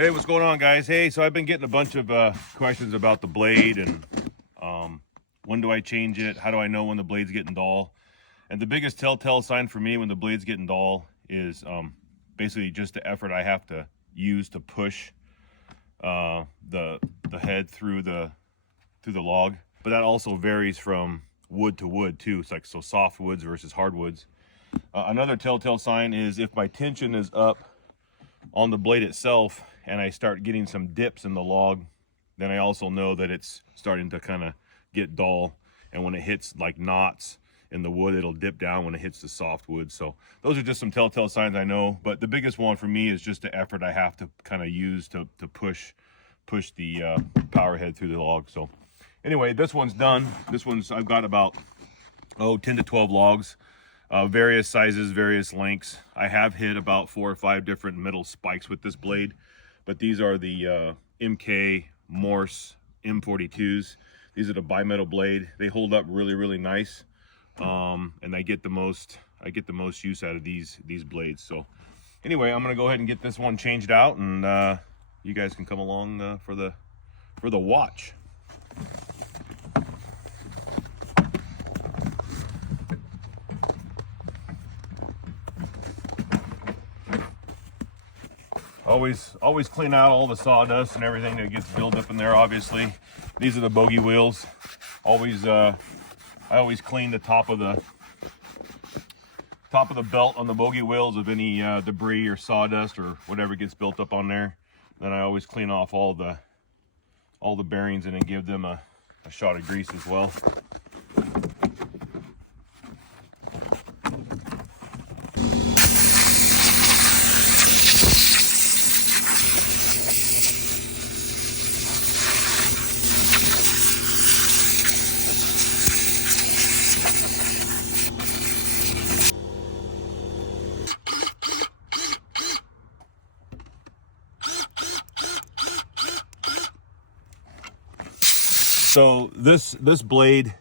Hey, what's going on, guys? Hey, so I've been getting a bunch of questions about the blade and when do I change it? How do I know when the blade's getting dull? And the biggest telltale sign for me when the blade's getting dull is basically just the effort I have to use to push the head through the log. But that also varies from wood to wood too. It's like so softwoods versus hardwoods. Another telltale sign is if my tension is up on the blade itself and I start getting some dips in the log, then I also know that it's starting to kind of get dull. And when it hits like knots in the wood, it'll dip down when it hits the softwood. So those are just some telltale signs I know. But the biggest one for me is just the effort I have to kind of use to push the power head through the log. So anyway, this one's done. I've got about 10 to 12 logs. Various sizes, various lengths. I have hit about 4 or 5 different metal spikes with this blade, but these are the MK Morse M42s. These are the bimetal blade. They hold up really, really nice, and I get the most use out of these blades. So anyway, I'm gonna go ahead and get this one changed out, and you guys can come along for the watch. Always clean out all the sawdust and everything that gets built up in there. Obviously, these are the bogey wheels. I always clean the top of the belt on the bogey wheels of any debris or sawdust or whatever gets built up on there. Then I always clean off all the bearings and then give them a shot of grease as well. So this blade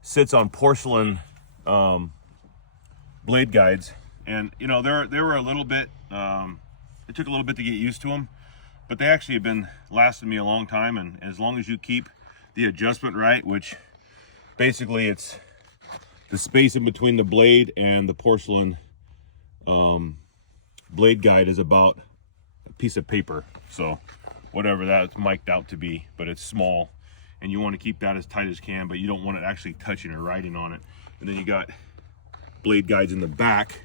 sits on porcelain blade guides, and you know they were a little bit. It took a little bit to get used to them, but they actually have been lasting me a long time. And as long as you keep the adjustment right, which basically it's the space in between the blade and the porcelain blade guide is about a piece of paper. So whatever that's mic'd out to be, but it's small. And you want to keep that as tight as you can, but you don't want it actually touching or riding on it. And then you got blade guides in the back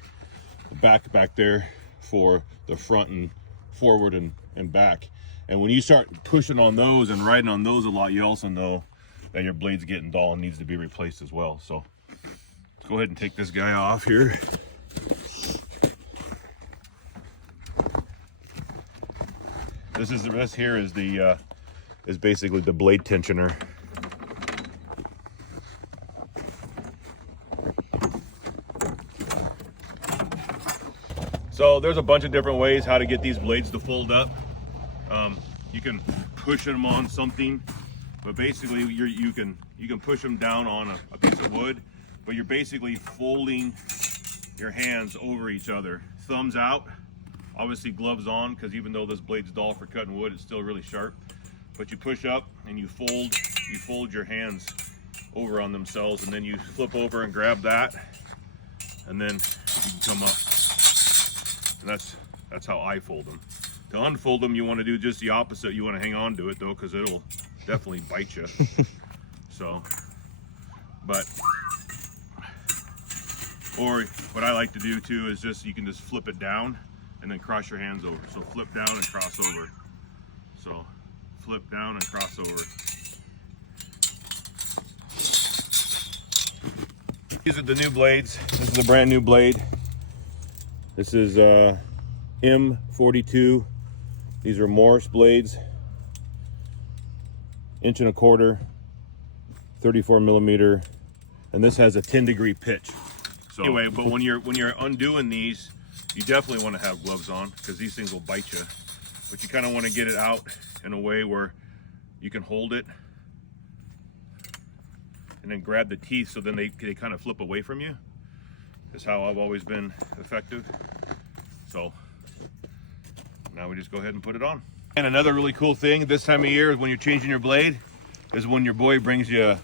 there for the front and forward and back. And when you start pushing on those and riding on those a lot, you also know that your blade's getting dull and needs to be replaced as well. So let's go ahead and take this guy off here. This here is basically the blade tensioner. So there's a bunch of different ways how to get these blades to fold up. You can push them on something, but basically you can push them down on a piece of wood, but you're basically folding your hands over each other. Thumbs out, obviously gloves on, because even though this blade's dull for cutting wood, it's still really sharp. But you push up and you fold your hands over on themselves, and then you flip over and grab that, and then you can come up. And that's how I fold them. To unfold them, you want to do just the opposite. You want to hang on to it though, because it'll definitely bite you. So, or what I like to do too is you can just flip it down and then cross your hands over. So flip down and cross over. So flip down and cross over. These are the new blades. This is a brand new blade. This is M42. These are Morse blades, 1.25 inch, 34 millimeter, and this has a 10-degree pitch. So anyway, but when you're undoing these, you definitely want to have gloves on, because these things will bite you. But you kind of want to get it out in a way where you can hold it and then grab the teeth, so then they kind of flip away from you. That's how I've always been effective. So now we just go ahead and put it on. And another really cool thing this time of year when you're changing your blade is when your boy brings you a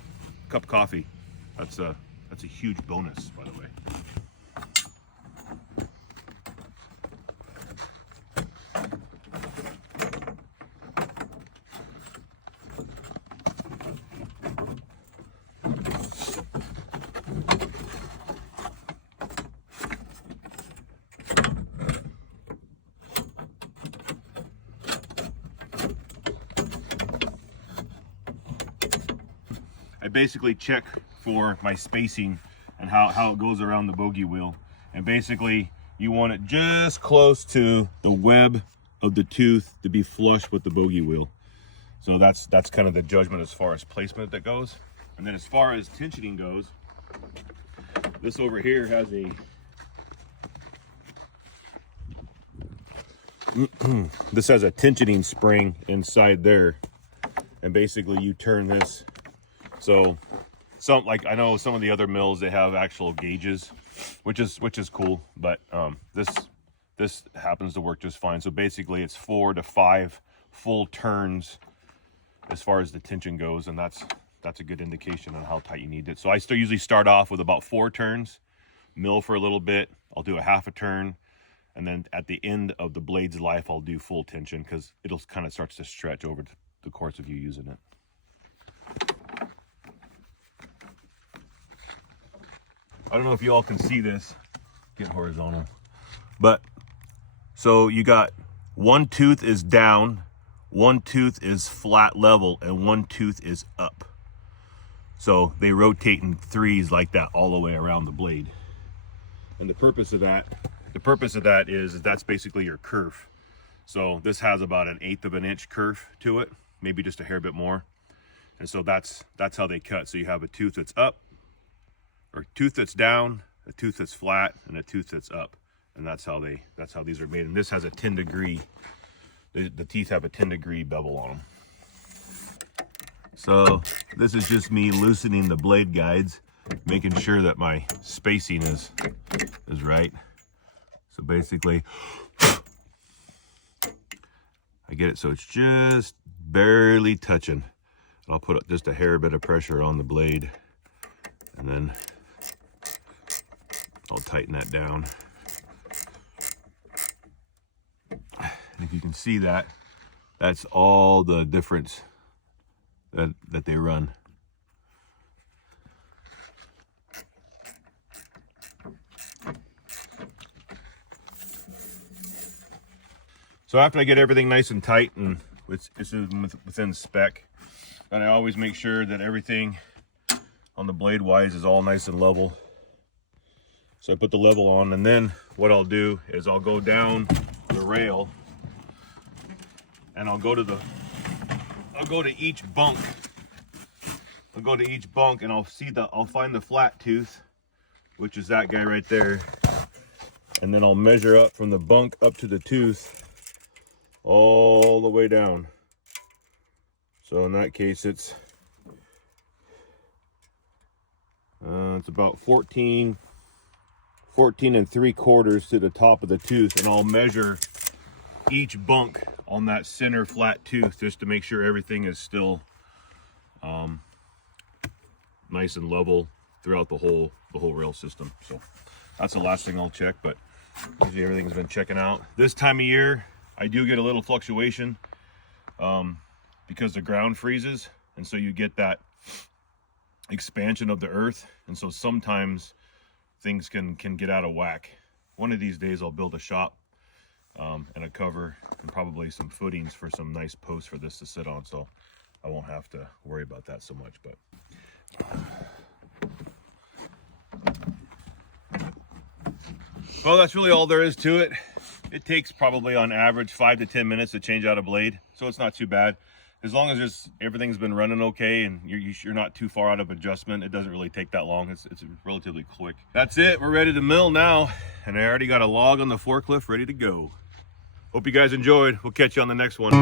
cup of coffee. That's a huge bonus, by the way. I basically check for my spacing and how it goes around the bogey wheel. And basically you want it just close to the web of the tooth to be flush with the bogey wheel. So that's kind of the judgment as far as placement that goes. And then as far as tensioning goes, this over here has a this has a tensioning spring inside there. And basically you turn this. So like I know some of the other mills, they have actual gauges, which is cool, but this happens to work just fine. So basically it's 4 to 5 full turns as far as the tension goes, and that's a good indication on how tight you need it. So I still usually start off with about 4 turns, mill for a little bit, I'll do a half a turn, and then at the end of the blade's life I'll do full tension because it'll kind of starts to stretch over the course of you using it. I don't know if you all can see this, get horizontal, but so you got one tooth is down, one tooth is flat level, and one tooth is up. So they rotate in threes like that all the way around the blade. And the purpose of that is that's basically your kerf. So this has about 1/8 of an inch kerf to it, maybe just a hair bit more. And so that's how they cut. So you have a tooth that's up, or a tooth that's down, a tooth that's flat, and a tooth that's up. And that's how these are made. And this has a 10-degree, the teeth have a 10-degree bevel on them. So this is just me loosening the blade guides, making sure that my spacing is right. So basically, I get it so it's just barely touching. I'll put just a hair bit of pressure on the blade, and then I'll tighten that down. And if you can see that, that's all the difference that they run. So after I get everything nice and tight and it's within spec, and I always make sure that everything on the blade wise is all nice and level. So I put the level on, and then what I'll do is I'll go down the rail and I'll go to each bunk. I'll go to each bunk and I'll find the flat tooth, which is that guy right there. And then I'll measure up from the bunk up to the tooth all the way down. So in that case, it's about 14 3/4 to the top of the tooth, and I'll measure each bunk on that center flat tooth just to make sure everything is still nice and level throughout the whole rail system. So that's the last thing I'll check, but usually everything's been checking out. This time of year, I do get a little fluctuation because the ground freezes, and so you get that expansion of the earth, and so sometimes things can get out of whack. One of these days I'll build a shop and a cover and probably some footings for some nice posts for this to sit on, so I won't have to worry about that so much. But well, that's really all there is to it. It takes probably on average 5 to 10 minutes to change out a blade, so it's not too bad. As long as everything's been running okay and you're not too far out of adjustment, it doesn't really take that long. It's relatively quick. That's it. We're ready to mill now, and I already got a log on the forklift ready to go. Hope you guys enjoyed. We'll catch you on the next one.